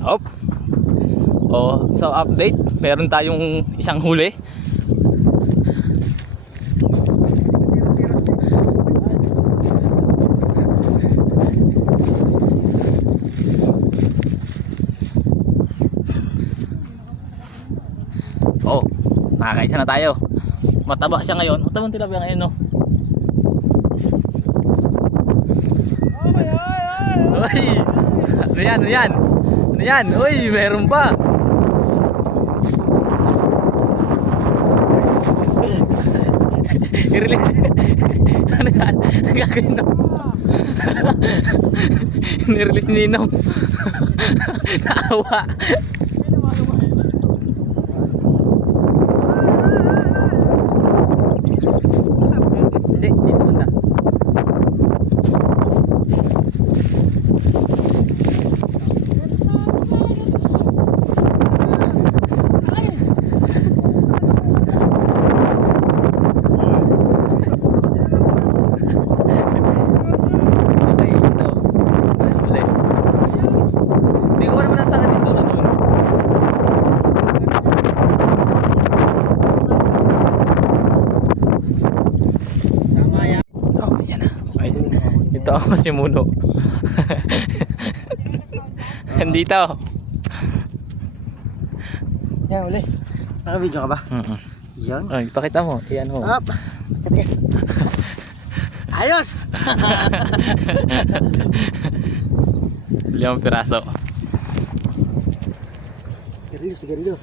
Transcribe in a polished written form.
Hop. Oh, so update, meron tayong isang huli. Oh, nakakaisa na tayo. Mataba siya ngayon. Matabang tilapia ngayon, no? Uy! Ano yan? Ano yan? Ano yan? Uy, meron pa! I-release. Ano yan? Ang gagawin no? Nirelease ni Ninong. Naawa. Hindi, dito banda. Ito ako si Muno. Nandito. Yan, uli. Naka-video ka ba? Yan. Ay, pakita mo. Iyan mo. Up. Ayos! 5 piraso. Sigarilyo, sigarilyo.